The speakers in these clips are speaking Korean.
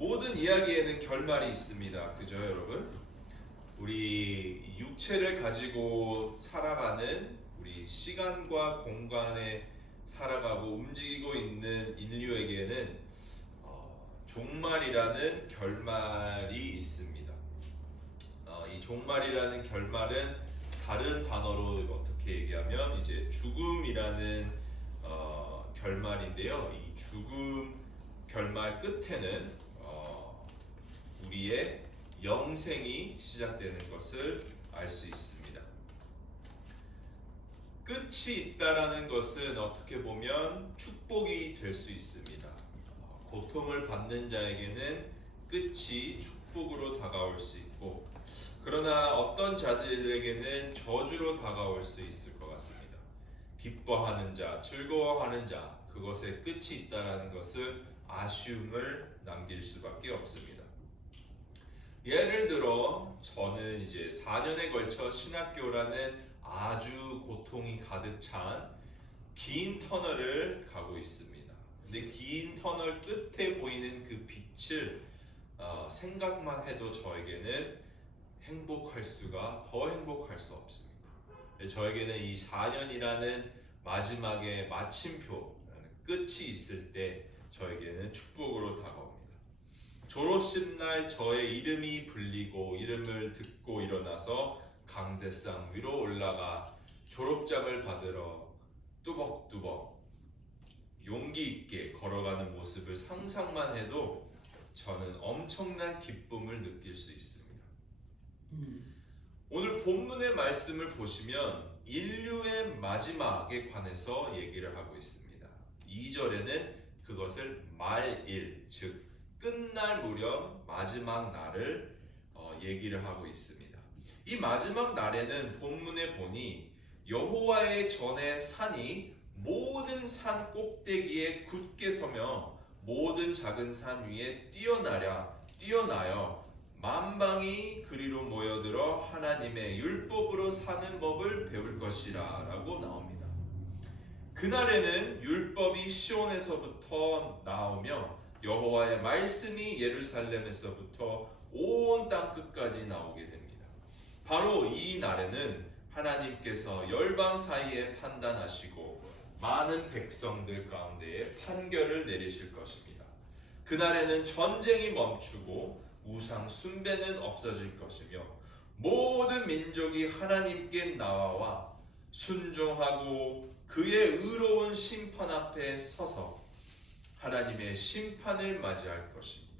모든 이야기에는 결말이 있습니다. 그죠, 여러분? 우리 육체를 가지고 살아가는 우리 시간과 공간에 살아가고 움직이고 있는 인류에게는 종말이라는 결말이 있습니다. 이 종말이라는 결말은 다른 단어로 어떻게 얘기하면 이제 죽음이라는 결말인데요. 이 죽음 결말 끝에는 우리의 영생이 시작되는 것을 알 수 있습니다. 끝이 있다라는 것은 어떻게 보면 축복이 될 수 있습니다. 고통을 받는 자에게는 끝이 축복으로 다가올 수 있고, 그러나 어떤 자들에게는 저주로 다가올 수 있을 것 같습니다. 기뻐하는 자, 즐거워하는 자, 그것에 끝이 있다라는 것은 아쉬움을 남길 수밖에 없습니다. 예를 들어 저는 이제 4년에 걸쳐 신학교라는 아주 고통이 가득 찬 긴 터널을 가고 있습니다. 근데 긴 터널 끝에 보이는 그 빛을 생각만 해도 저에게는 더 행복할 수 없습니다. 저에게는 이 4년이라는 마지막에 마침표, 끝이 있을 때 저에게는 축복으로 다가옵니다. 졸업식 날 저의 이름이 불리고 이름을 듣고 일어나서 강대상 위로 올라가 졸업장을 받으러 뚜벅뚜벅 용기 있게 걸어가는 모습을 상상만 해도 저는 엄청난 기쁨을 느낄 수 있습니다. 오늘 본문의 말씀을 보시면 인류의 마지막에 관해서 얘기를 하고 있습니다. 2절에는 그것을 말일, 즉 끝날 무렵 마지막 날을 얘기를 하고 있습니다. 이 마지막 날에는 본문에 보니 여호와의 전에 산이 모든 산 꼭대기에 굳게 서며 모든 작은 산 위에 뛰어나여 만방이 그리로 모여들어 하나님의 율법으로 사는 법을 배울 것이라 라고 나옵니다. 그날에는 율법이 시온에서부터 나오며 여호와의 말씀이 예루살렘에서부터 온 땅 끝까지 나오게 됩니다. 바로 이 날에는 하나님께서 열방 사이에 판단하시고 많은 백성들 가운데에 판결을 내리실 것입니다. 그날에는 전쟁이 멈추고 우상 숭배는 없어질 것이며 모든 민족이 하나님께 나와 순종하고 그의 의로운 심판 앞에 서서 하나님의 심판을 맞이할 것입니다.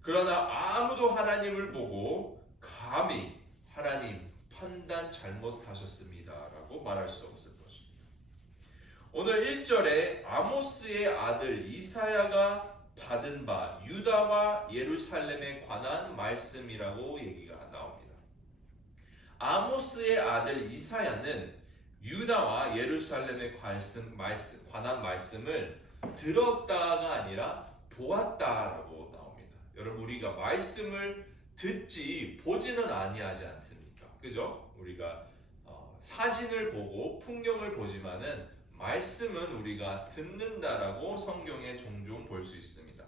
그러나 아무도 하나님을 보고 감히 하나님 판단 잘못하셨습니다 라고 말할 수 없을 것입니다. 오늘 1절에 아모스의 아들 이사야가 받은 바 유다와 예루살렘에 관한 말씀이라고 얘기가 나옵니다. 아모스의 아들 이사야는 유다와 예루살렘에 관한 말씀을 들었다가 아니라 보았다라고 나옵니다. 여러분, 우리가 말씀을 듣지 보지는 아니하지 않습니까? 그죠? 우리가 사진을 보고 풍경을 보지만은 말씀은 우리가 듣는다라고 성경에 종종 볼 수 있습니다.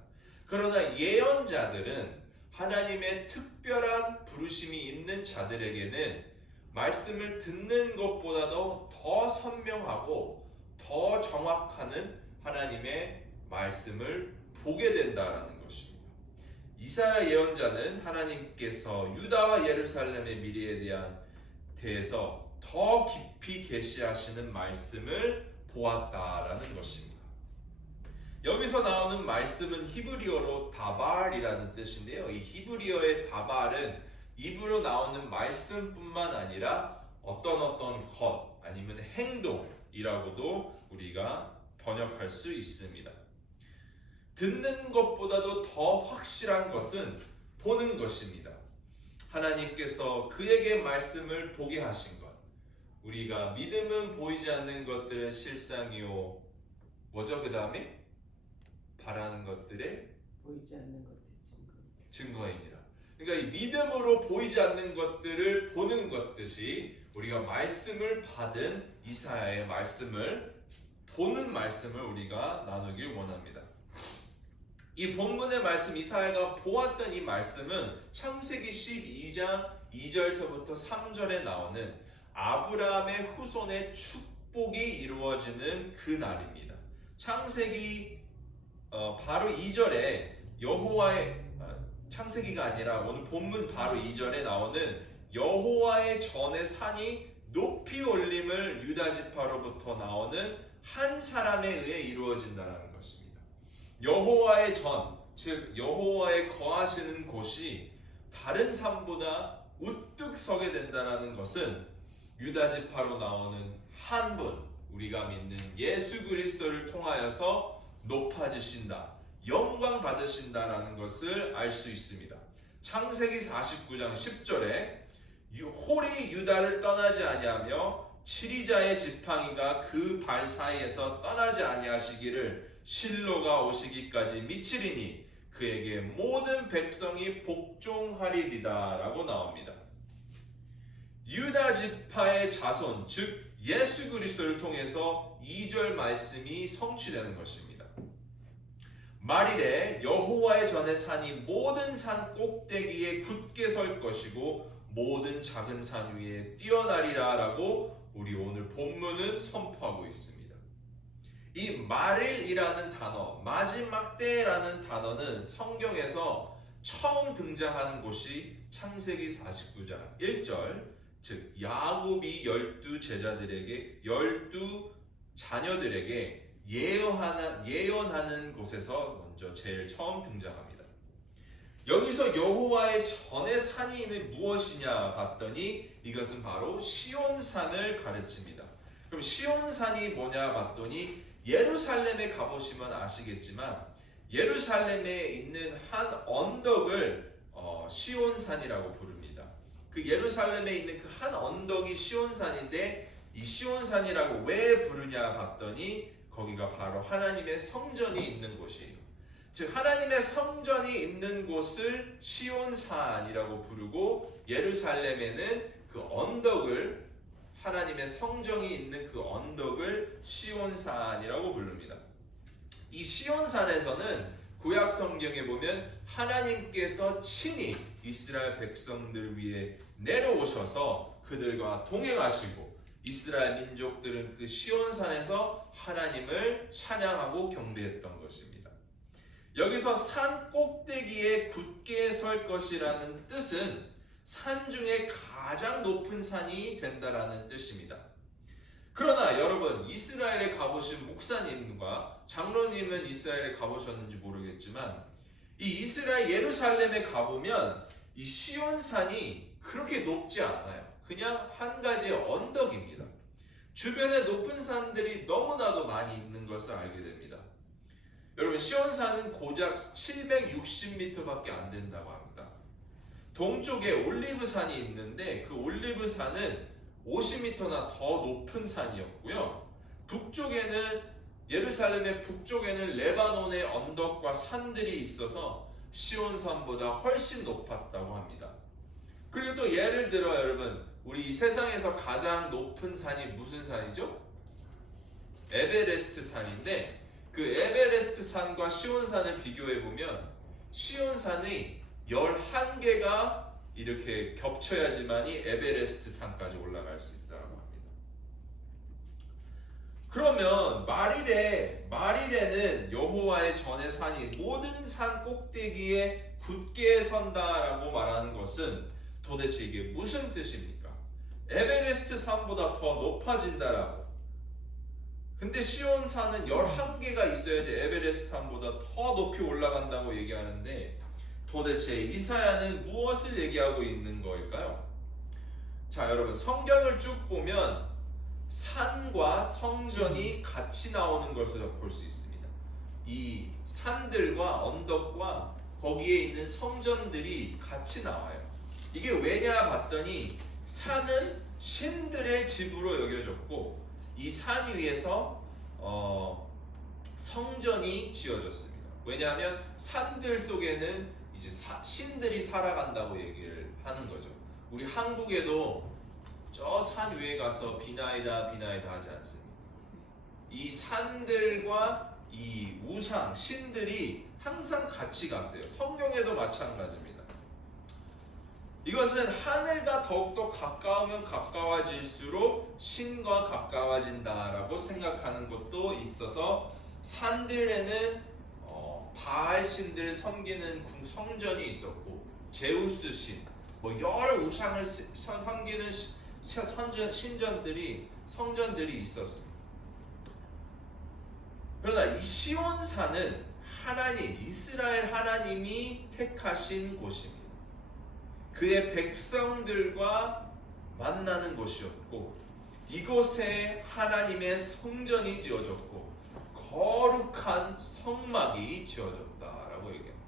그러나 예언자들은 하나님의 특별한 부르심이 있는 자들에게는 말씀을 듣는 것보다도 더 선명하고 더 정확한 하나님의 말씀을 보게 된다라는 것입니다. 이사야 예언자는 하나님께서 유다와 예루살렘의 미래에 대해서 더 깊이 계시하시는 말씀을 보았다라는 것입니다. 여기서 나오는 말씀은 히브리어로 다발이라는 뜻인데요. 이 히브리어의 다발은 입으로 나오는 말씀뿐만 아니라 어떤 것 아니면 행동이라고도 우리가 번역할 수 있습니다. 듣는 것보다도 더 확실한 것은 보는 것입니다. 하나님께서 그에게 말씀을 보게 하신 것. 우리가 믿음은 보이지 않는 것들의 실상이요. 뭐죠? 그 다음에 바라는 것들의 보이지 않는 것의 증거이니라. 그러니까 이 믿음으로 보이지 않는 것들을 보는 것듯이 우리가 말씀을 받은 이사야의 말씀을 보는 말씀을 우리가 나누길 원합니다. 이 본문의 말씀 이사야가 보았던 이 말씀은 창세기 12장 2절서부터 3절에 나오는 아브라함의 후손의 축복이 이루어지는 그 날입니다. 창세기 바로 2절에 여호와의 창세기가 아니라 오늘 본문 바로 2절에 나오는 여호와의 전의 산이 높이 올림을 유다 지파로부터 나오는 한 사람에 의해 이루어진다는 것입니다. 여호와의 전, 즉 여호와의 거하시는 곳이 다른 산보다 우뚝 서게 된다는 것은 유다 지파로 나오는 한 분, 우리가 믿는 예수 그리스도를 통하여서 높아지신다, 영광 받으신다라는 것을 알 수 있습니다. 창세기 49장 10절에 홀이 유다를 떠나지 아니하며 치리자의 지팡이가 그 발 사이에서 떠나지 아니하시기를 실로가 오시기까지 미치리니 그에게 모든 백성이 복종하리리다 라고 나옵니다. 유다 지파의 자손, 즉 예수 그리스도를 통해서 2절 말씀이 성취되는 것입니다. 말일에 여호와의 전의 산이 모든 산 꼭대기에 굳게 설 것이고 모든 작은 산 위에 뛰어나리라 라고 우리 오늘 본문은 선포하고 있습니다. 이 말일이라는 단어, 마지막 때라는 단어는 성경에서 처음 등장하는 곳이 창세기 49장 1절, 즉 야곱이 12제자들에게 12자녀들에게 예언하는 곳에서 먼저 제일 처음 등장합니다. 여기서 여호와의 전의 산이 있는 무엇이냐 봤더니 이것은 바로 시온산을 가르칩니다. 그럼 시온산이 뭐냐 봤더니 예루살렘에 가보시면 아시겠지만 예루살렘에 있는 한 언덕을 시온산이라고 부릅니다. 그 예루살렘에 있는 그 한 언덕이 시온산인데 이 시온산이라고 왜 부르냐 봤더니 거기가 바로 하나님의 성전이 있는 곳이에요. 즉 하나님의 성전이 있는 곳을 시온산이라고 부르고 예루살렘에는 그 언덕을 하나님의 성전이 있는 그 언덕을 시온산이라고 부릅니다. 이 시온산에서는 구약 성경에 보면 하나님께서 친히 이스라엘 백성들 위해 내려오셔서 그들과 동행하시고 이스라엘 민족들은 그 시온산에서 하나님을 찬양하고 경배했던 것입니다. 여기서 산 꼭대기에 굳게 설 것이라는 뜻은 산 중에 가장 높은 산이 된다라는 뜻입니다. 그러나 여러분, 이스라엘에 가보신 목사님과 장로님은 이스라엘에 가보셨는지 모르겠지만 이 이스라엘 예루살렘에 가보면 이 시온산이 그렇게 높지 않아요. 그냥 한 가지의 언덕입니다. 주변에 높은 산들이 너무나도 많이 있는 것을 알게 됩니다. 여러분, 시온산은 고작 760m밖에 안 된다고 합니다. 동쪽에 올리브산이 있는데 그 올리브산은 50m나 더 높은 산이었고요. 북쪽에는 예루살렘의 북쪽에는 레바논의 언덕과 산들이 있어서 시온산보다 훨씬 높았다고 합니다. 그리고 또 예를 들어 여러분, 우리 이 세상에서 가장 높은 산이 무슨 산이죠? 에베레스트 산인데 그 에베레스트 산과 시온산을 비교해 보면 시온산이 11개가 이렇게 겹쳐야지만이 에베레스트 산까지 올라갈 수 있다고 합니다. 그러면 말일에는 여호와의 전의 산이 모든 산 꼭대기에 굳게 선다라고 말하는 것은 도대체 이게 무슨 뜻입니까? 에베레스트 산보다 더 높아진다라고. 근데 시온산은 11개가 있어야지 에베레스트 산보다 더 높이 올라간다고 얘기하는데 도대체 이사야는 무엇을 얘기하고 있는 거일까요? 자, 여러분, 성경을 쭉 보면 산과 성전이 같이 나오는 것을 볼 수 있습니다. 이 산들과 언덕과 거기에 있는 성전들이 같이 나와요. 이게 왜냐 봤더니 산은 신들의 집으로 여겨졌고 이 산 위에서 성전이 지어졌습니다. 왜냐하면 산들 속에는 이제 신들이 살아간다고 얘기를 하는 거죠. 우리 한국에도 저 산 위에 가서 비나이다 비나이다 하지 않습니까? 이 산들과 이 우상, 신들이 항상 같이 갔어요. 성경에도 마찬가지입니다. 이것은 하늘과 더욱더 가까우면 가까워질수록 신과 가까워진다라고 생각하는 것도 있어서 산들에는 바알 신들 섬기는 성전이 있었고 제우스 신, 여러 우상을 섬기는 성전들이 있었습니다. 그러나 이 시온산은 이스라엘 하나님이 택하신 곳입니다. 그의 백성들과 만나는 곳이었고 이곳에 하나님의 성전이 지어졌고 거룩한 성막이 지어졌다라고 얘기합니다.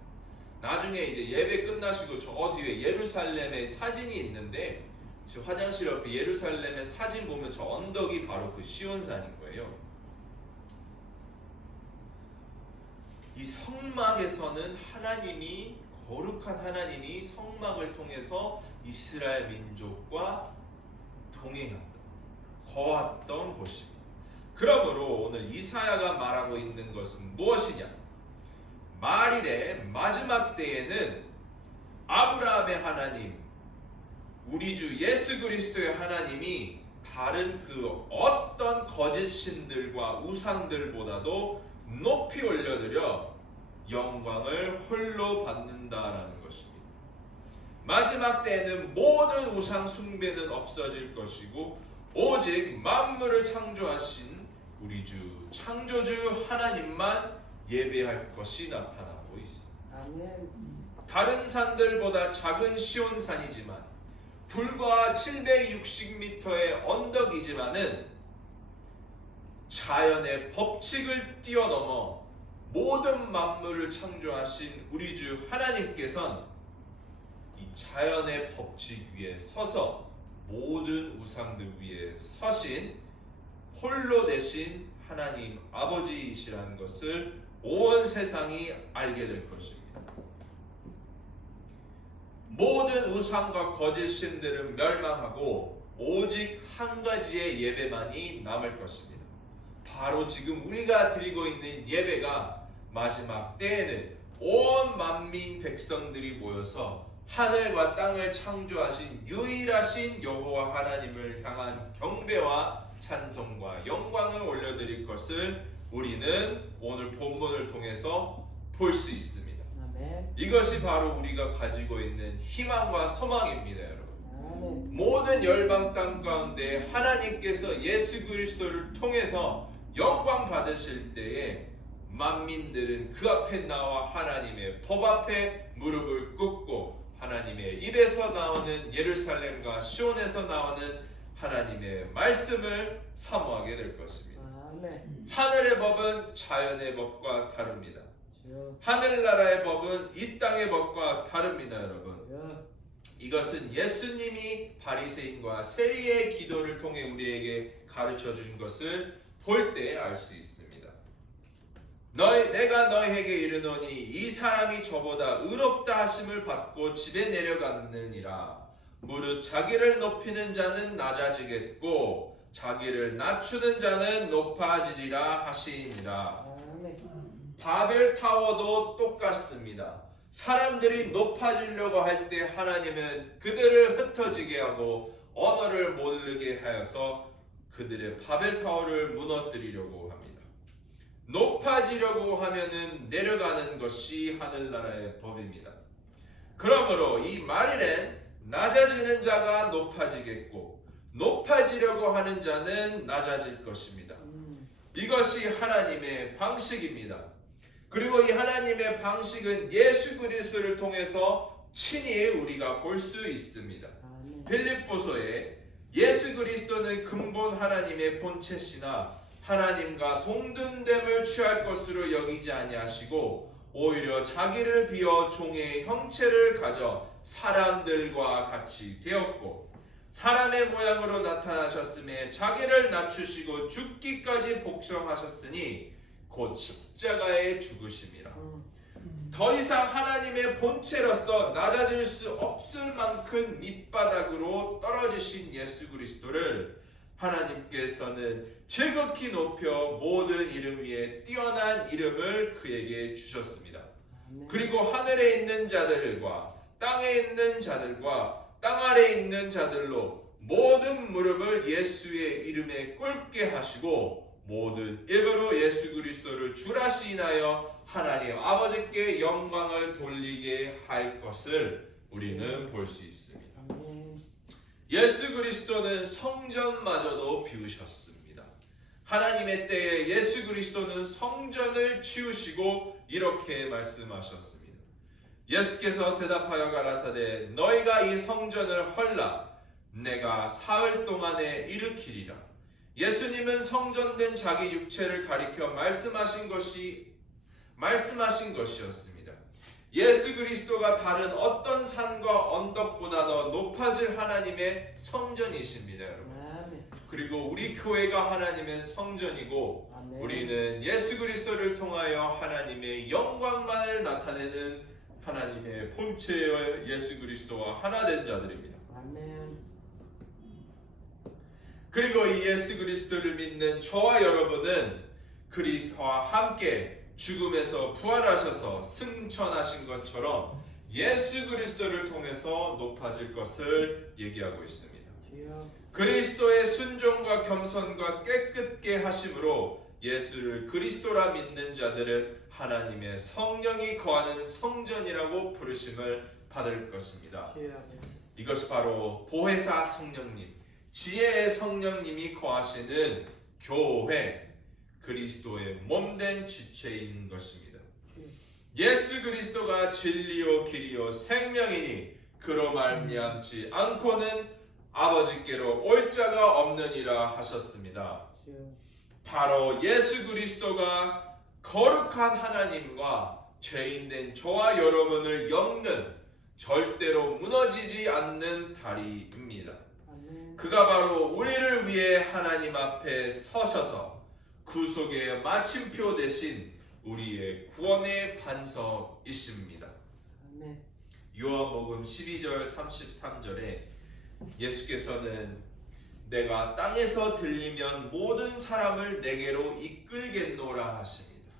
나중에 이제 예배 끝나시고 저 뒤에 예루살렘의 사진이 있는데 저 화장실 옆에 예루살렘의 사진 보면 저 언덕이 바로 그 시온산인 거예요. 이 성막에서는 거룩한 하나님이 성막을 통해서 이스라엘 민족과 동행했던, 거했던 곳입니다. 그러므로 오늘 이사야가 말하고 있는 것은 무엇이냐? 말일의 마지막 때에는 아브라함의 하나님, 우리 주 예수 그리스도의 하나님이 다른 그 어떤 거짓 신들과 우상들보다도 높이 올려드려 영광을 홀로 받는다라는 것입니다. 마지막 때에는 모든 우상 숭배는 없어질 것이고 오직 만물을 창조하신 우리 주 창조주 하나님만 예배할 것이 나타나고 있습니다. 아멘. 다른 산들보다 작은 시온산이지만 불과 760m의 언덕이지만은 자연의 법칙을 뛰어넘어 모든 만물을 창조하신 우리 주 하나님께서는 이 자연의 법칙 위에 서서 모든 우상들 위에 서신 홀로 되신 하나님 아버지이시라는 것을 온 세상이 알게 될 것입니다. 모든 우상과 거짓 신들은 멸망하고 오직 한 가지의 예배만이 남을 것입니다. 바로 지금 우리가 드리고 있는 예배가 마지막 때에는 온 만민 백성들이 모여서 하늘과 땅을 창조하신 유일하신 여호와 하나님을 향한 경배와 찬송과 영광을 올려드릴 것을 우리는 오늘 본문을 통해서 볼 수 있습니다. 아멘. 이것이 바로 우리가 가지고 있는 희망과 소망입니다, 여러분. 아멘. 모든 열방 땅 가운데 하나님께서 예수 그리스도를 통해서 영광 받으실 때에 만민들은 그 앞에 나와 하나님의 법 앞에 무릎을 꿇고 하나님의 입에서 나오는 예루살렘과 시온에서 나오는 하나님의 말씀을 사모하게 될 것입니다. 아멘. 하늘의 법은 자연의 법과 다릅니다. 주여. 하늘나라의 법은 이 땅의 법과 다릅니다, 여러분. 주여. 이것은 예수님이 바리새인과 세리의 기도를 통해 우리에게 가르쳐 주신 것을 볼 때 알 수 있습니다. 내가 너희에게 이르노니 이 사람이 저보다 의롭다 하심을 받고 집에 내려갔느니라. 무릇 자기를 높이는 자는 낮아지겠고 자기를 낮추는 자는 높아지리라 하시니라. 아멘. 바벨 타워도 똑같습니다. 사람들이 높아지려고 할 때 하나님은 그들을 흩어지게 하고 언어를 모르게 하여서 그들의 바벨 타워를 무너뜨리려고 합니다. 높아지려고 하면은 내려가는 것이 하늘나라의 법입니다. 그러므로 이 말일엔 낮아지는 자가 높아지겠고 높아지려고 하는 자는 낮아질 것입니다. 이것이 하나님의 방식입니다. 그리고 이 하나님의 방식은 예수 그리스도를 통해서 친히 우리가 볼 수 있습니다. 빌립보서에 예수 그리스도는 근본 하나님의 본체시나 하나님과 동등됨을 취할 것으로 여기지 아니하시고 오히려 자기를 비어 종의 형체를 가져 사람들과 같이 되었고 사람의 모양으로 나타나셨음에 자기를 낮추시고 죽기까지 복종하셨으니 곧 십자가에 죽으심이라. 더 이상 하나님의 본체로서 낮아질 수 없을 만큼 밑바닥으로 떨어지신 예수 그리스도를 하나님께서는 지극히 높여 모든 이름 위에 뛰어난 이름을 그에게 주셨습니다. 그리고 하늘에 있는 자들과 땅에 있는 자들과 땅 아래에 있는 자들로 모든 무릎을 예수의 이름에 꿇게 하시고 모든 입으로 예수 그리스도를 주라 시인하여 하나님 아버지께 영광을 돌리게 할 것을 우리는 볼 수 있습니다. 예수 그리스도는 성전마저도 비우셨습니다. 하나님의 때에 예수 그리스도는 성전을 치우시고 이렇게 말씀하셨습니다. 예수께서 대답하여 가라사대 너희가 이 성전을 헐라 내가 사흘 동안에 일으키리라. 예수님은 성전된 자기 육체를 가리켜 말씀하신 것이었습니다. 예수 그리스도가 다른 어떤 산과 언덕보다 더 높아질 하나님의 성전이십니다, 여러분. 그리고 우리 교회가 하나님의 성전이고 우리는 예수 그리스도를 통하여 하나님의 영광만을 나타내는 하나님의 본체의 예수 그리스도와 하나 된 자들입니다. 그리고 이 예수 그리스도를 믿는 저와 여러분은 그리스도와 함께 죽음에서 부활하셔서 승천하신 것처럼 예수 그리스도를 통해서 높아질 것을 얘기하고 있습니다. 그리스도의 순종과 겸손과 깨끗게 하심으로 예수를 그리스도라 믿는 자들은 하나님의 성령이 거하는 성전이라고 부르심을 받을 것입니다. 이것이 바로 보혜사 성령님, 지혜의 성령님이 거하시는 교회, 그리스도의 몸된 지체인 것입니다. 예수 그리스도가 진리요 길이요 생명이니 그로 말미암지 않고는 아버지께로 올 자가 없느니라 하셨습니다. 바로 예수 그리스도가 거룩한 하나님과 죄인된 저와 여러분을 엮는 절대로 무너지지 않는 다리입니다. 그가 바로 우리를 위해 하나님 앞에 서셔서 구속의 마침표 대신 우리의 구원의 반석이십니다. 요한복음 12절 33절에 예수께서는 내가 땅에서 들리면 모든 사람을 내게로 이끌겠노라 하십니다.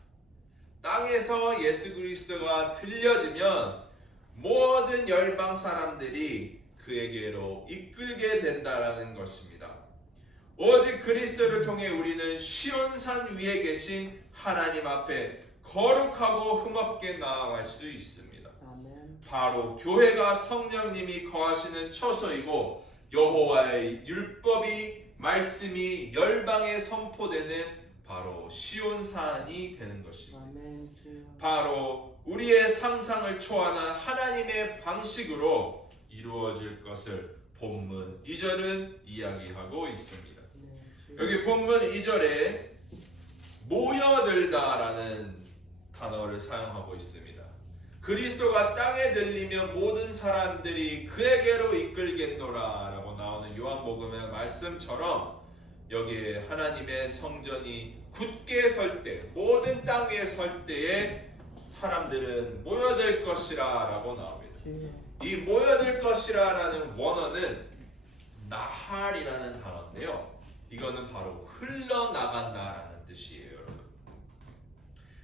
땅에서 예수 그리스도가 들려지면 모든 열방 사람들이 그에게로 이끌게 된다라는 것입니다. 오직 그리스도를 통해 우리는 시온산 위에 계신 하나님 앞에 거룩하고 흠없게 나아갈 수 있습니다. 바로 교회가 성령님이 거하시는 처소이고 여호와의 율법이 말씀이 열방에 선포되는 바로 시온산이 되는 것입니다. 바로 우리의 상상을 초월한 하나님의 방식으로 이루어질 것을 본문 2절은 이야기하고 있습니다. 여기 본문 2절에 모여들다라는 단어를 사용하고 있습니다. 그리스도가 땅에 들리면 모든 사람들이 그에게로 이끌겠노라 라고 나오는 요한복음의 말씀처럼 여기에 하나님의 성전이 굳게 설 때, 모든 땅 위에 설 때에 사람들은 모여들 것이라 라고 나옵니다. 이 모여들 것이라 라는 원어는 나할이라는 단어인데요, 이거는 바로 흘러나간다라는 뜻이에요. 여러분,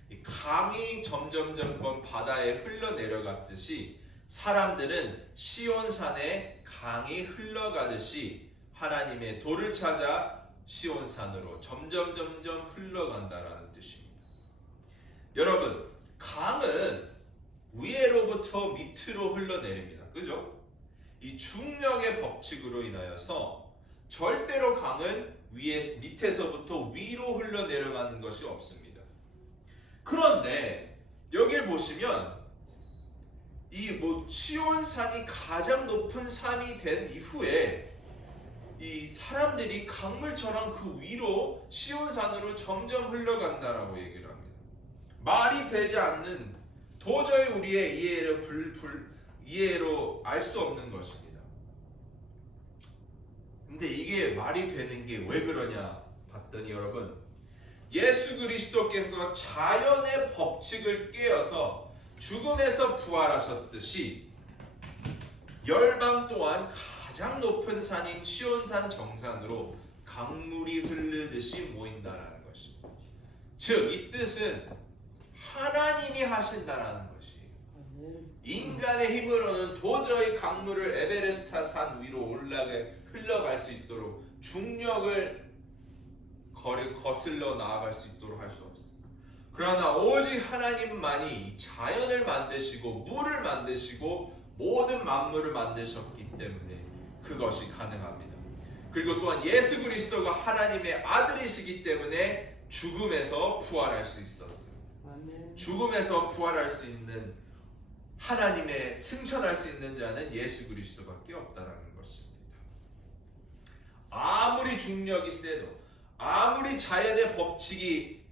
이 강이 점점 바다에 흘러내려갔듯이 사람들은 시온산에 강이 흘러가듯이 하나님의 도를 찾아 시온산으로 점점 흘러간다라는 뜻입니다. 여러분, 강은 위에로부터 밑으로 흘러내립니다. 그죠? 이 중력의 법칙으로 인하여서 절대로 강은 밑에서부터 위로 흘러내려가는 것이 없습니다. 그런데 여기를 보시면 이 시온산이 가장 높은 산이 된 이후에 이 사람들이 강물처럼 그 위로 시온산으로 점점 흘러간다라고 얘기를 합니다. 말이 되지 않는, 도저히 우리의 이해로 알 수 없는 것입니다. 근데 이게 말이 되는 게 왜 그러냐 봤더니 여러분, 예수 그리스도께서 자연의 법칙을 깨어서 죽음에서 부활하셨듯이 열방 또한 가장 높은 산인 시온산 정상으로 강물이 흐르듯이 모인다라는 것입니다. 즉, 이 뜻은 하나님이 하신다라는 것이에요. 자연의 힘으로는 도저히 강물을 에베레스트 산 위로 올라게 흘러갈 수 있도록 중력을 거슬러 나아갈 수 있도록 할 수 없어요. 그러나 오직 하나님만이 자연을 만드시고 물을 만드시고 모든 만물을 만드셨기 때문에 그것이 가능합니다. 그리고 또한 예수 그리스도가 하나님의 아들이시기 때문에 죽음에서 부활할 수 있었어요. 아멘. 죽음에서 부활할 수 있는 하나님의 승천할 수 있는 자는 예수 그리스도밖에 없다라는 것입니다. 아무리 중력이 세도 아무리 자연의 법칙이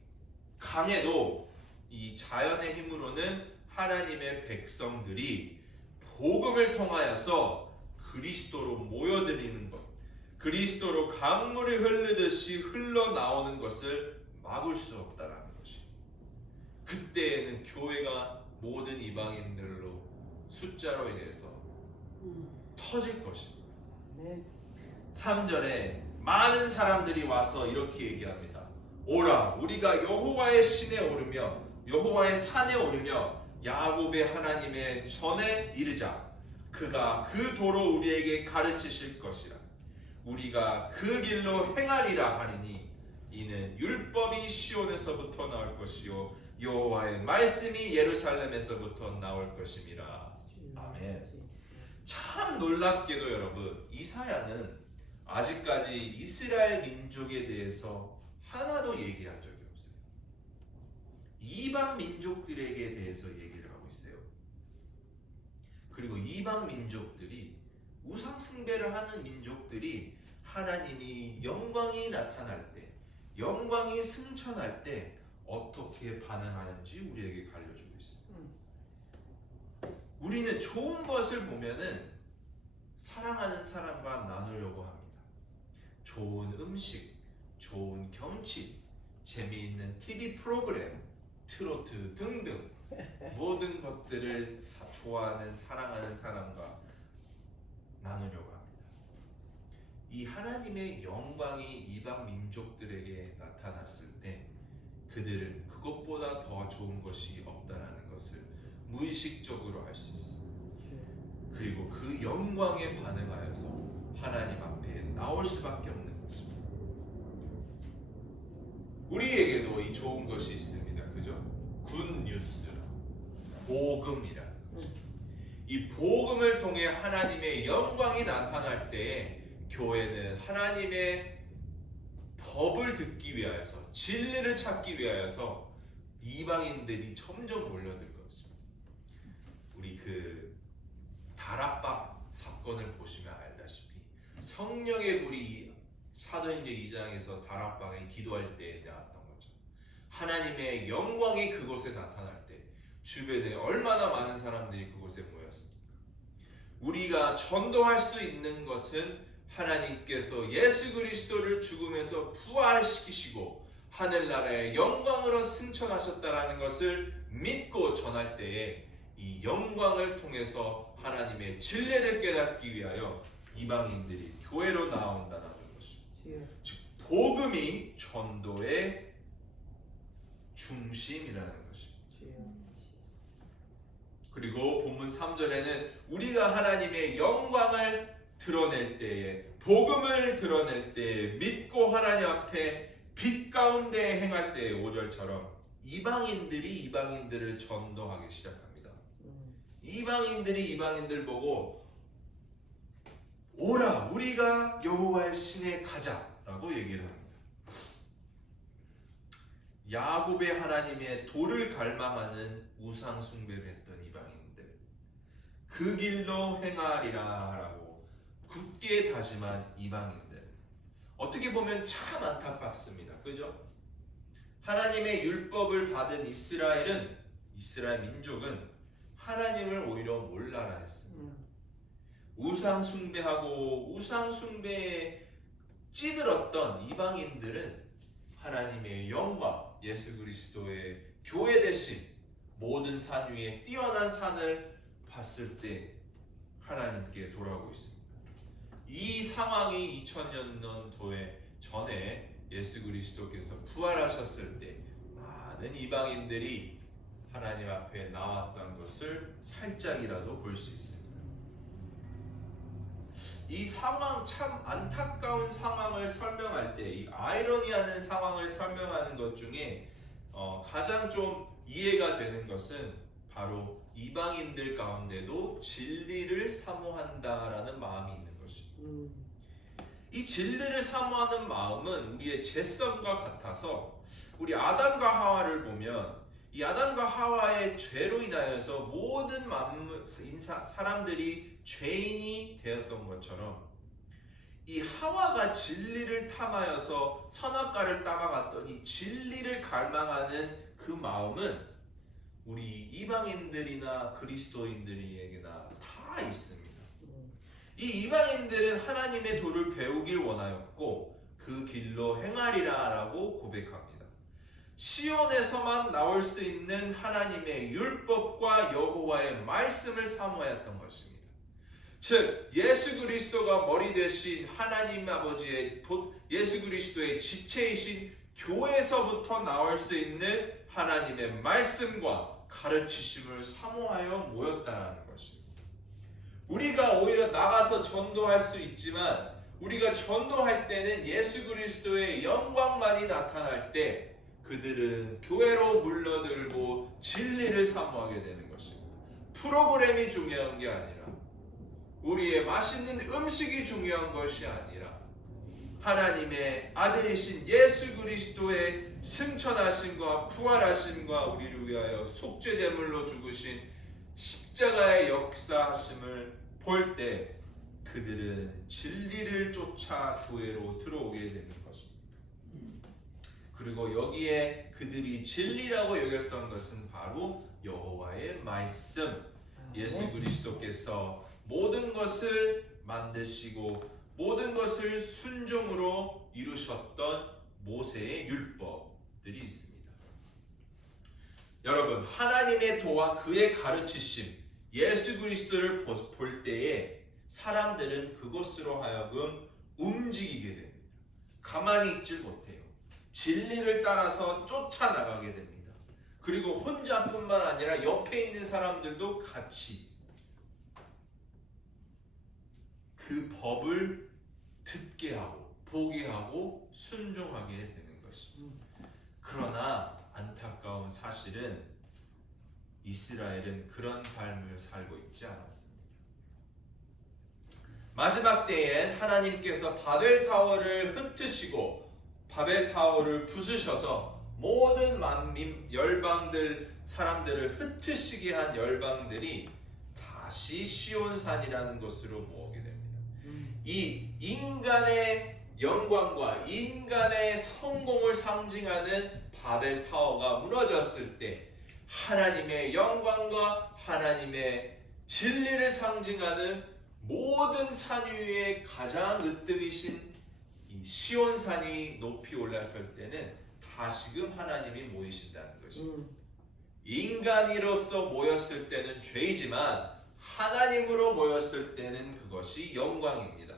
강해도 이 자연의 힘으로는 하나님의 백성들이 복음을 통하여서 그리스도로 모여드리는 것, 그리스도로 강물이 흐르듯이 흘러나오는 것을 막을 수 없다라는 것입니다. 그때에는 교회가 모든 이방인들로 숫자로 인해서 터질 것입니다. 네. 3절에 많은 사람들이 와서 이렇게 얘기합니다. 오라, 우리가 여호와의 신에 오르며 여호와의 산에 오르며 야곱의 하나님의 전에 이르자. 그가 그 도로 우리에게 가르치실 것이라. 우리가 그 길로 행하리라 하리니 이는 율법이 시온에서부터 나올 것이요 여호와의 말씀이 예루살렘에서부터 나올 것임이라. 아멘. 참 놀랍게도 여러분, 이사야는 아직까지 이스라엘 민족에 대해서 하나도 얘기한 적이 없어요. 이방 민족들에게 대해서 얘기를 하고 있어요. 그리고 이방 민족들이 우상 숭배를 하는 민족들이 하나님이 영광이 나타날 때, 영광이 승천할 때 어떻게 반응하는지 우리에게 알려주고 있습니다. 우리는 좋은 것을 보면은 사랑하는 사람과 나누려고 합니다. 좋은 음식, 좋은 경치, 재미있는 TV 프로그램, 트로트 등등 모든 것들을 좋아하는 사랑하는 사람과 나누려고 합니다. 이 하나님의 영광이 이방 민족들에게 나타났을 때 그들은 그것보다 더 좋은 것이 없다라는 것을 무의식적으로 알 수 있습니다. 그리고 그 영광에 반응하여서 하나님 앞에 나올 수밖에 없는 것입니다. 우리에게도 이 좋은 것이 있습니다. 그죠? 굿뉴스, 복음이라는 것입니다. 이 복음을 통해 하나님의 영광이 나타날 때에 교회는 하나님의 법을 듣기 위하여서, 진리를 찾기 위하여서 이방인들이 점점 몰려들 것입니다. 우리 그 다락방 사건을 보시면 알다시피 성령의 불이 사도행전 2장에서 다락방에 기도할 때에 나왔던 거죠. 하나님의 영광이 그곳에 나타날 때 주변에 얼마나 많은 사람들이 그곳에 모였습니까? 우리가 전도할 수 있는 것은 하나님께서 예수 그리스도를 죽음에서 부활시키시고 하늘나라의 영광으로 승천하셨다라는 것을 믿고 전할 때에 이 영광을 통해서 하나님의 진리를 깨닫기 위하여 이방인들이 교회로 나온다는 것입니다. 즉 복음이 전도의 중심이라는 것입니다. 그리고 본문 3절에는 우리가 하나님의 영광을 드러낼 때에, 복음을 드러낼 때에, 믿고 하나님 앞에 빛 가운데 행할 때에 5절처럼 이방인들이 이방인들을 전도하기 시작합니다. 이방인들이 이방인들 보고 오라, 우리가 여호와의 신에 가자라고 얘기를 합니다. 야곱의 하나님의 도를 갈망하는 우상 숭배를 했던 이방인들, 그 길로 행하리라라고 굳게 다짐한 이방인들, 어떻게 보면 참 안타깝습니다. 그죠? 하나님의 율법을 받은 이스라엘 민족은 하나님을 오히려 몰라라 했습니다. 우상 숭배하고 우상 숭배에 찌들었던 이방인들은 하나님의 영광, 예수 그리스도의 교회 대신 모든 산 위에 뛰어난 산을 봤을 때 하나님께 돌아오고 있습니다. 이 상황이 2000년 전에 예수 그리스도께서 부활하셨을 때 많은 이방인들이 하나님 앞에 나왔던 것을 살짝이라도 볼 수 있습니다. 이 상황, 참 안타까운 상황을 설명할 때, 이 아이러니하는 상황을 설명하는 것 중에 가장 좀 이해가 되는 것은 바로 이방인들 가운데도 진리를 사모한다라는 마음이 있는 것입니다. 이 진리를 사모하는 마음은 우리의 죄성과 같아서, 우리 아담과 하와를 보면 이 아담과 하와의 죄로 인하여서 모든 사람들이 죄인이 되었던 것처럼, 이 하와가 진리를 탐하여서 선악과를 따라갔더니 진리를 갈망하는 그 마음은 우리 이방인들이나 그리스도인들에게나 다 있습니다. 이 이방인들은 하나님의 도를 배우길 원하였고 그 길로 행하리라 라고 고백합니다. 시온에서만 나올 수 있는 하나님의 율법과 여호와의 말씀을 사모하였던 것입니다. 즉 예수 그리스도가 머리 되신 하나님 아버지의 예수 그리스도의 지체이신 교회에서부터 나올 수 있는 하나님의 말씀과 가르치심을 사모하여 모였다는 것입니다. 우리가 오히려 나가서 전도할 수 있지만, 우리가 전도할 때는 예수 그리스도의 영광만이 나타날 때 그들은 교회로 물러들고 진리를 사모하게 되는 것입니다. 프로그램이 중요한 게 아니라, 우리의 맛있는 음식이 중요한 것이 아니라, 하나님의 아들이신 예수 그리스도의 승천하심과 부활하심과 우리를 위하여 속죄제물로 죽으신 십자가의 역사하심을 볼 때 그들은 진리를 쫓아 교회로 들어오게 되는 것입니다. 그리고 여기에 그들이 진리라고 여겼던 것은 바로 여호와의 말씀, 예수 그리스도께서 모든 것을 만드시고 모든 것을 순종으로 이루셨던 모세의 율법들이 있습니다. 여러분, 하나님의 도와 그의 가르치심, 예수 그리스도를 볼 때에 사람들은 그것으로 하여금 움직이게 됩니다. 가만히 있질 못해요. 진리를 따라서 쫓아나가게 됩니다. 그리고 혼자뿐만 아니라 옆에 있는 사람들도 같이 그 법을 듣게 하고 보게 하고 순종하게 되는 것입니다. 그러나 안타까운 사실은 이스라엘은 그런 삶을 살고 있지 않았습니다. 마지막 때엔 하나님께서 바벨타워를 흩으시고 바벨타워를 부수셔서 모든 만민 열방들 사람들을 흩으시게 한 열방들이 다시 시온산이라는 것으로 모으게 됩니다. 이 인간의 영광과 인간의 성공을 상징하는 바벨타워가 무너졌을 때 하나님의 영광과 하나님의 진리를 상징하는 모든 산 위에 가장 으뜸이신 이 시온산이 높이 올랐을 때는 다시금 하나님이 모이신다는 것입니다. 인간으로서 모였을 때는 죄이지만 하나님으로 모였을 때는 그것이 영광입니다.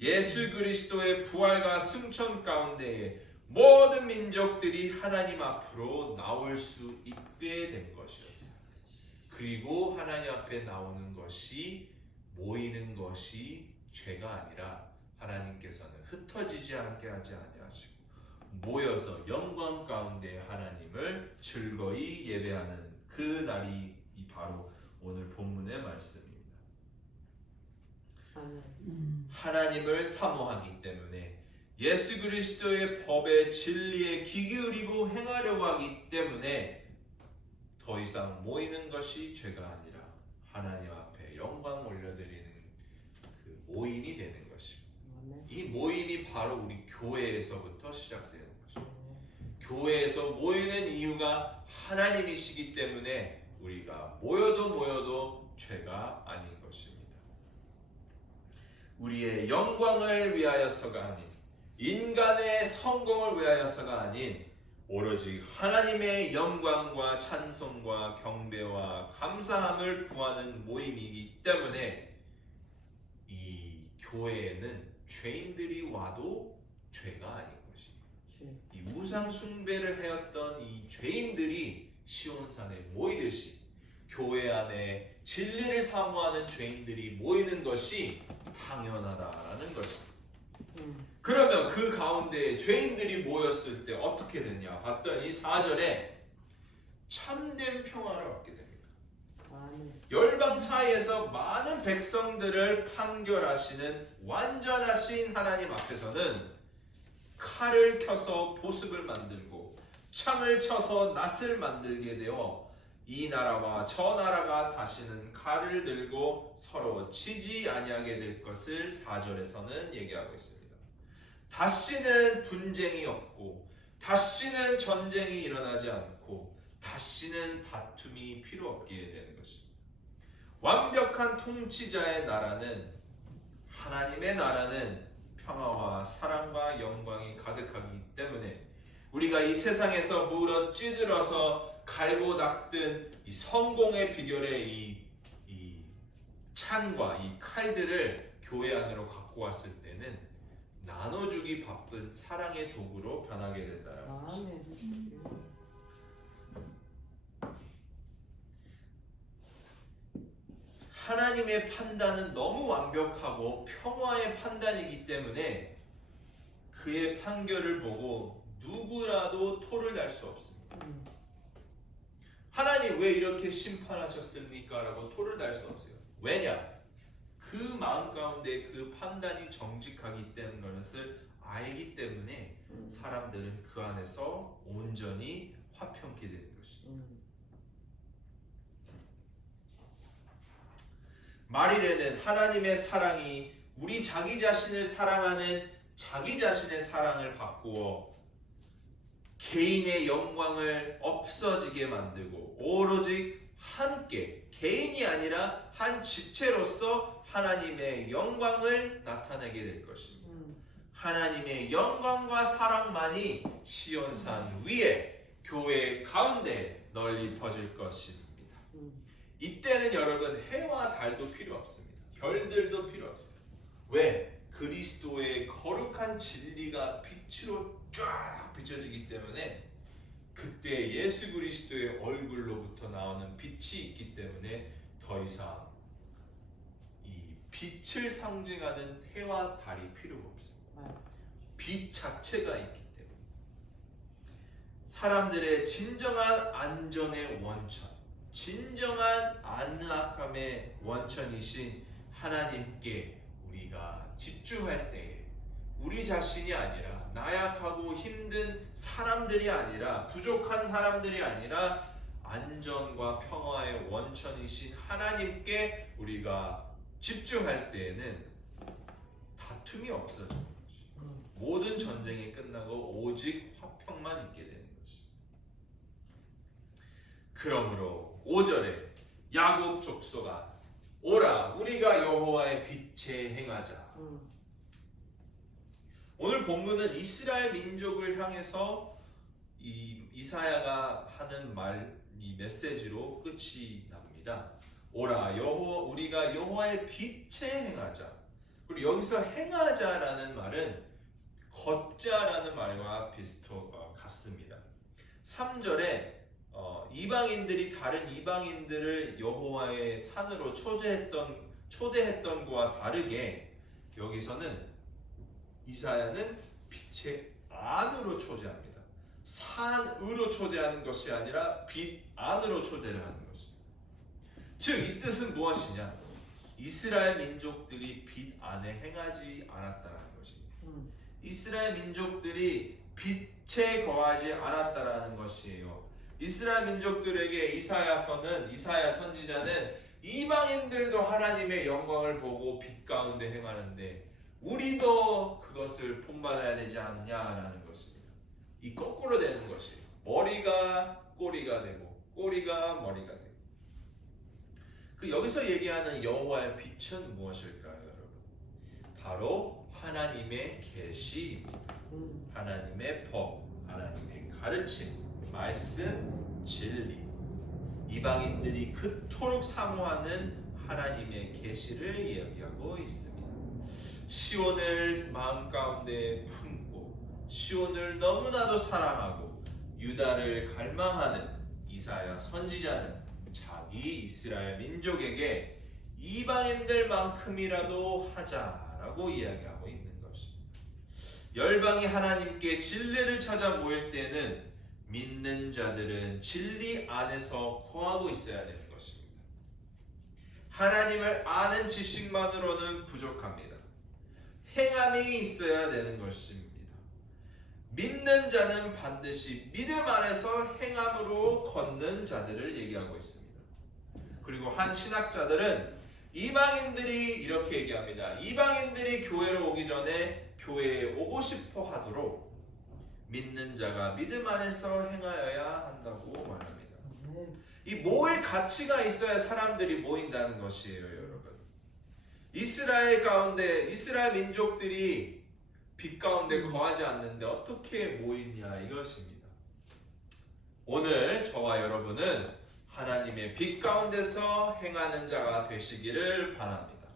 예수 그리스도의 부활과 승천 가운데에 모든 민족들이 하나님 앞으로 나올 수 있게 된 것이었어요. 그리고 하나님 앞에 나오는 것이, 모이는 것이 죄가 아니라 하나님께서는 흩어지지 않게 하지 아니하시고 모여서 영광 가운데 하나님을 즐거이 예배하는 그 날이 바로 오늘 본문의 말씀입니다. 하나님을 사모하기 때문에, 예수 그리스도의 법에 진리에 귀 기울이고 행하려고 하기 때문에 더 이상 모이는 것이 죄가 아니라 하나님 앞에 영광 올려드리는 그 모임이 되는 것입니다. 이 모임이 바로 우리 교회에서부터 시작되는 것입니다. 교회에서 모이는 이유가 하나님이시기 때문에 우리가 모여도 죄가 아닌 것입니다. 우리의 영광을 위하여서가 아닌, 인간의 성공을 위하여서가 아닌 오로지 하나님의 영광과 찬송과 경배와 감사함을 구하는 모임이기 때문에 이 교회에는 죄인들이 와도 죄가 아닌 것입니다. 이 우상 숭배를 하였던 이 죄인들이 시온산에 모이듯이 교회 안에 진리를 사모하는 죄인들이 모이는 것이 당연하다라는 것입니다. 그러면 그 가운데 죄인들이 모였을 때 어떻게 됐냐 봤더니 4절에 참된 평화를 얻게 됩니다. 열방 사이에서 많은 백성들을 판결하시는 완전하신 하나님 앞에서는 칼을 켜서 보습을 만들고 창을 쳐서 낫을 만들게 되어 이 나라와 저 나라가 다시는 칼을 들고 서로 치지 아니하게 될 것을 4절에서는 얘기하고 있습니다. 다시는 분쟁이 없고 다시는 전쟁이 일어나지 않고 다시는 다툼이 필요 없게 되는 것입니다. 완벽한 통치자의 나라는 하나님의 나라는 평화와 사랑과 영광이 가득하기 때문에 우리가 이 세상에서 물어 찌들어서 갈고 닦든 이 성공의 비결의 이 창과 이 칼들을 교회 안으로 갖고 왔을 때는 나눠주기 바쁜 사랑의 도구로 변하게 된다라고 합니다. 하나님의 판단은 너무 완벽하고 평화의 판단이기 때문에 그의 판결을 보고 누구라도 토를 날 수 없습니다. 하나님 왜 이렇게 심판하셨습니까? 라고 토를 날 수 없어요. 왜냐? 그 마음 가운데 그 판단이 정직하기 때문인 것을 알기 때문에 사람들은 그 안에서 온전히 화평케 되는 것입니다. 말일에는 하나님의 사랑이 우리 자기 자신을 사랑하는 자기 자신의 사랑을 바꾸어 개인의 영광을 없어지게 만들고 오로지 함께 개인이 아니라 한 지체로서 하나님의 영광을 나타내게 될 것입니다. 하나님의 영광과 사랑만이 시온산 위에 교회 가운데 널리 퍼질 것입니다. 이때는 여러분 해와 달도 필요 없습니다. 별들도 필요 없어요. 왜? 그리스도의 거룩한 진리가 빛으로 쫙 비춰지기 때문에 그때 예수 그리스도의 얼굴로부터 나오는 빛이 있기 때문에 더 이상 이 빛을 상징하는 해와 달이 필요가 없습니다. 빛 자체가 있기 때문에 사람들의 진정한 안전의 원천, 진정한 안락함의 원천이신 하나님께 우리가 집중할 때에 우리 자신이 아니라 나약하고 힘든 사람들이 아니라 부족한 사람들이 아니라 안전과 평화의 원천이신 하나님께 우리가 집중할 때에는 다툼이 없어져요. 모든 전쟁이 끝나고 오직 화평만 있게 되는 것입니다. 그러므로 5절에 야곱 족속아 오라 우리가 여호와의 빛에 행하자. 오늘 본문은 이스라엘 민족을 향해서 이사야가 하는 이 메시지로 끝이 납니다. 오라 우리가 여호와의 빛에 행하자. 그리고 여기서 행하자라는 말은 걷자라는 말과 같습니다. 3절에 이방인들이 다른 이방인들을 여호와의 산으로 초대했던 것과 다르게 여기서는 이사야는 빛의 안으로 초대합니다. 산으로 초대하는 것이 아니라 빛 안으로 초대를 하는 것입니다. 즉 이 뜻은 무엇이냐? 이스라엘 민족들이 빛 안에 행하지 않았다는 것입니다. 이스라엘 민족들이 빛에 거하지 않았다라는 것이에요. 이스라엘 민족들에게 이사야 선지자는 이방인들도 하나님의 영광을 보고 빛 가운데 행하는데 우리도 그것을 본받아야 되지 않냐라는 것입니다. 이 거꾸로 되는 것이에요. 머리가 꼬리가 되고 꼬리가 머리가 되고. 여기서 얘기하는 여호와의 빛은 무엇일까요, 여러분? 바로 하나님의 계시입니다. 하나님의 법, 하나님의 가르침, 말씀, 진리. 이방인들이 그토록 사모하는 하나님의 계시를 이야기하고 있습니다. 시온을 마음 가운데 품고 시온을 너무나도 사랑하고 유다를 갈망하는 이사야 선지자는 자기 이스라엘 민족에게 이방인들만큼이라도 하자라고 이야기하고 있는 것입니다. 열방이 하나님께 진리를 찾아 모일 때는 믿는 자들은 진리 안에서 거하고 있어야 되는 것입니다. 하나님을 아는 지식만으로는 부족합니다. 행함이 있어야 되는 것입니다. 믿는 자는 반드시 믿음 안에서 행함으로 걷는 자들을 얘기하고 있습니다. 그리고 한 신학자들은 이방인들이 이렇게 얘기합니다. 이방인들이 교회로 오기 전에 교회에 오고 싶어 하도록 믿는 자가 믿음 안에서 행하여야 한다고 말합니다. 이 모일 가치가 있어야 사람들이 모인다는 것이에요, 여러분. 이스라엘 가운데 이스라엘 민족들이 빛 가운데 거하지 않는데 어떻게 모이냐 이것입니다. 오늘 저와 여러분은 하나님의 빛 가운데서 행하는 자가 되시기를 바랍니다.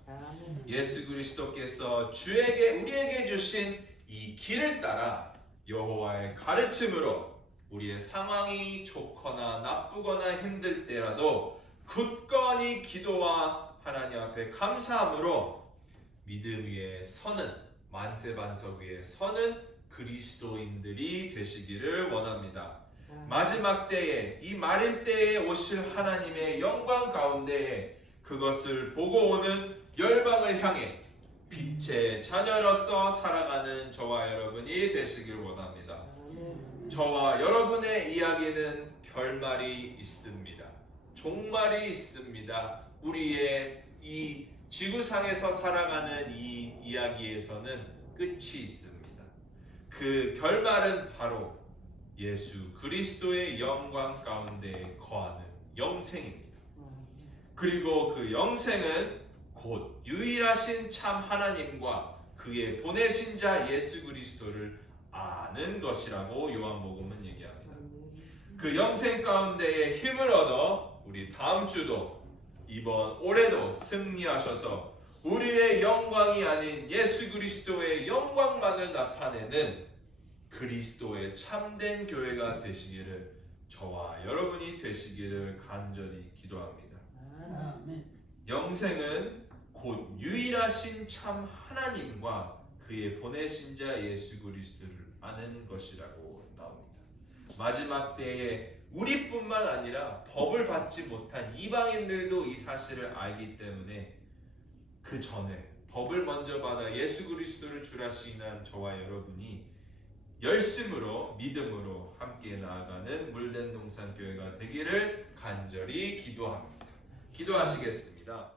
예수 그리스도께서 우리에게 주신 이 길을 따라 여호와의 가르침으로 우리의 상황이 좋거나 나쁘거나 힘들 때라도 굳건히 기도와 하나님 앞에 감사함으로 믿음 위에 서는 만세반석 위에 서는 그리스도인들이 되시기를 원합니다. 마지막 때에 이 말일 때에 오실 하나님의 영광 가운데에 그것을 보고 오는 열방을 향해 빛의 자녀로서 살아가는 저와 여러분이 되시길 원합니다. 저와 여러분의 이야기는 결말이 있습니다. 종말이 있습니다. 우리의 이 지구상에서 살아가는 이 이야기에서는 끝이 있습니다. 그 결말은 바로 예수 그리스도의 영광 가운데 거하는 영생입니다. 그리고 그 영생은 곧 유일하신 참 하나님과 그의 보내신 자 예수 그리스도를 아는 것이라고 요한복음은 얘기합니다. 그 영생 가운데에 힘을 얻어 우리 다음 주도 이번 올해도 승리하셔서 우리의 영광이 아닌 예수 그리스도의 영광만을 나타내는 그리스도의 참된 교회가 되시기를 저와 여러분이 되시기를 간절히 기도합니다. 영생은 곧 유일하신 참 하나님과 그의 보내신 자 예수 그리스도를 아는 것이라고 나옵니다. 마지막 때에 우리뿐만 아니라 법을 받지 못한 이방인들도 이 사실을 알기 때문에 그 전에 법을 먼저 받아 예수 그리스도를 주라시는 저와 여러분이 열심으로 믿음으로 함께 나아가는 물된 동산 교회가 되기를 간절히 기도합니다. 기도하시겠습니다.